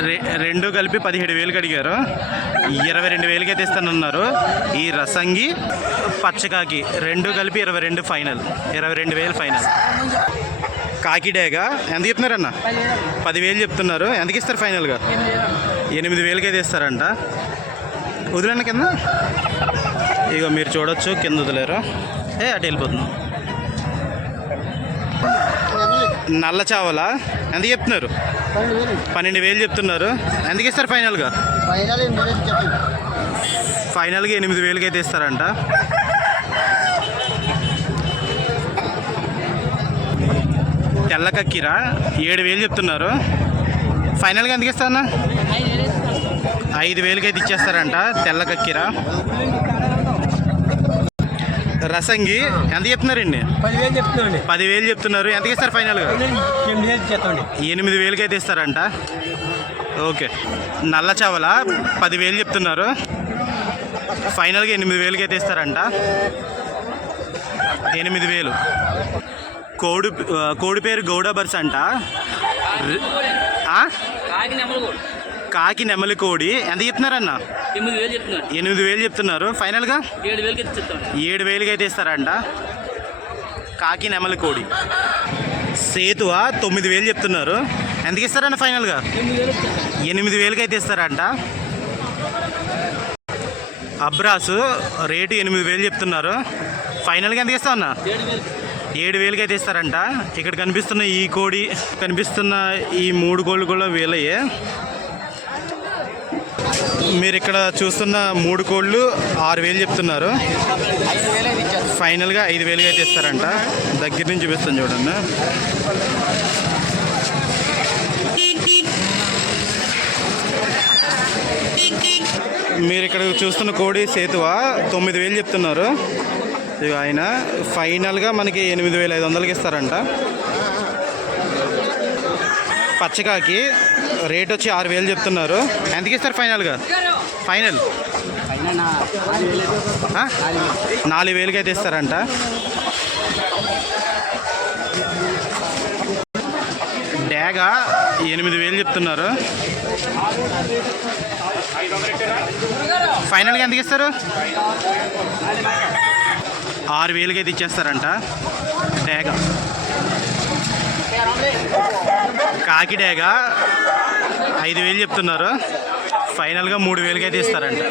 రె- రెండు కలిపి పదిహేడు వేలుకి అడిగారు ఇరవై రెండు వేలకి అయితే ఇస్తానన్నారు ఈ రసంగి పచ్చకాకి రెండు కలిపి ఇరవై రెండు ఫైనల్. ఇరవై రెండు వేలు ఫైనల్. కాకిడేగా ఎంత చెప్తున్నారన్న? పదివేలు చెప్తున్నారు. ఎంతకి ఇస్తారు ఫైనల్గా? ఎనిమిది వేలకి అయితే ఇస్తారంట వదిలేను కింద? ఇక మీరు చూడొచ్చు కింద వదిలేరు. ఏ అటు వెళ్ళిపోతుంది నల్ల చావలా? ఎంత చెప్తున్నారు? పన్నెండు వేలు చెప్తున్నారు. ఎందుకు ఇస్తారు ఫైనల్గా? ఫైనల్గా ఎనిమిది వేలకి అయితే ఇస్తారంట. తెల్ల కక్కిరా ఏడు వేలు చెప్తున్నారు. ఫైనల్గా ఎందుకు ఇస్తారన్నా? ఐదు వేలకి అయితే ఇచ్చేస్తారంట తెల్ల కక్కిరా రసంగి. ఎంత చెప్తున్నారండి? పదివేలు చెప్తున్నాండి పదివేలు చెప్తున్నారు. ఎంతకి ఇస్తారు ఫైనల్గా? ఎనిమిది వేలకి అయితే ఇస్తారంట. ఓకే. నల్ల చావల? పదివేలు చెప్తున్నారు. ఫైనల్గా ఎనిమిది వేలకి అయితే ఇస్తారంట. ఎనిమిది వేలు. కోడి కోడి పేరు గౌడ బర్స్ అంట? కాకి నెమలు కూడా. ఎంత చెప్తున్నారన్న? ఎనిమిది వేలు చెప్తున్నాడు ఎనిమిది వేలు చెప్తున్నారు. ఫైనల్గా ఏడు వేలకి చెప్తాను ఏడు వేలకి అయితే ఇస్తారంట. కాకి నెమలి కోడి. సేతువ? తొమ్మిది వేలు చెప్తున్నారు. ఎంతకి ఇస్తారంట ఫైనల్గా ఎనిమిది వేలకి అయితే ఇస్తారంట. అబ్రాస్ రేటు ఎనిమిది వేలు చెప్తున్నారు. ఫైనల్గా ఎంత ఇస్తా అన్న? ఏడు వేలకి అయితే ఇస్తారంట. ఇక్కడ కనిపిస్తున్న ఈ కోడి కనిపిస్తున్న ఈ మూడు కోళ్ళు కూడా వీలయ్యే మీరు ఇక్కడ చూస్తున్న మూడు కోళ్ళు ఆరు వేలు చెప్తున్నారు. ఫైనల్గా ఐదు వేలుగా అయితే ఇస్తారంట. దగ్గర నుంచి చూపిస్తాను చూడండి. మీరు ఇక్కడ చూస్తున్న కోడి సేతువ? తొమ్మిది వేలు చెప్తున్నారు. ఇక ఆయన. ఫైనల్గా మనకి ఎనిమిది వేల ఐదు వందలకి ఇస్తారంట. పచ్చకాకి రేట్ వచ్చి ఆరు వేలు చెప్తున్నారు. ఎంతకి ఇస్తారు ఫైనల్గా? ఫైనల్? నాలుగు వేలు వేలకి అయితే ఇస్తారంట డ్యాగా ఎనిమిది వేలు చెప్తున్నారు. ఫైనల్గా ఎంతకి ఇస్తారు? ఆరు వేలకి అయితే ఇచ్చేస్తారంట డేగా కాకిడేగా ఐదు వేలు చెప్తున్నారు. ఫైనల్గా మూడు వేలుగా అయితే ఇస్తారంట.